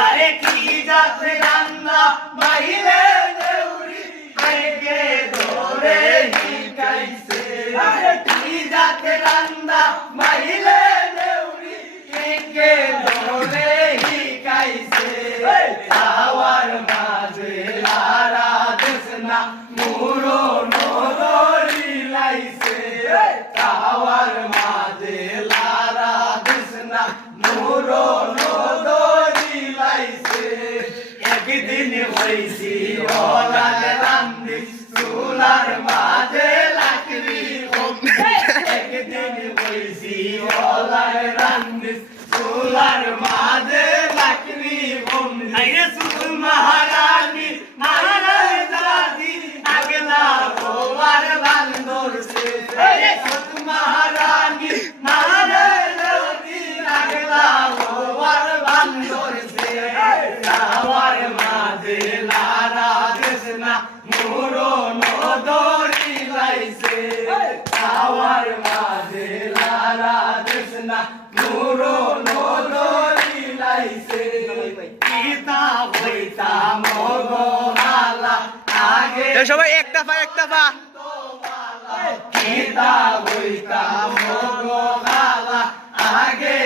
আরে কি যাতে রান্না মাইলে দেউরি থেকে ধরে হিকাইছে আরে কি যাতে রান্না মাইলে দেউরি থেকে ধরে হিকাইছে তাওয়ার মাঝে লারা দেশনা মুরো নদরি লাইছে তাওয়ার মাঝে লারা দেশনা মুরো নদরি লাইছে একদিন হইছি ওলাল রান্দি চুলার মাঝে লাকড়ি একদিন হইছি ওলাল রান্দি চুলার মাঝে লাকড়ি আইরে সুল মহারানী নারায় দাদি আগলা গোয়ার বান্দর সে আইরে সুল মহারানী নারায় দাদি আগলা গোয়ার বান্দর সে তাওয়ার মাঝে লারা দেশনা মুরো নদরি লাইছে তাওয়ার মাঝে লারা দেশনা মুরো নদরি লাইছে পিতা হইতা মগহালা আগে সবাই একটা পা পিতা হইতা মগহালা আগে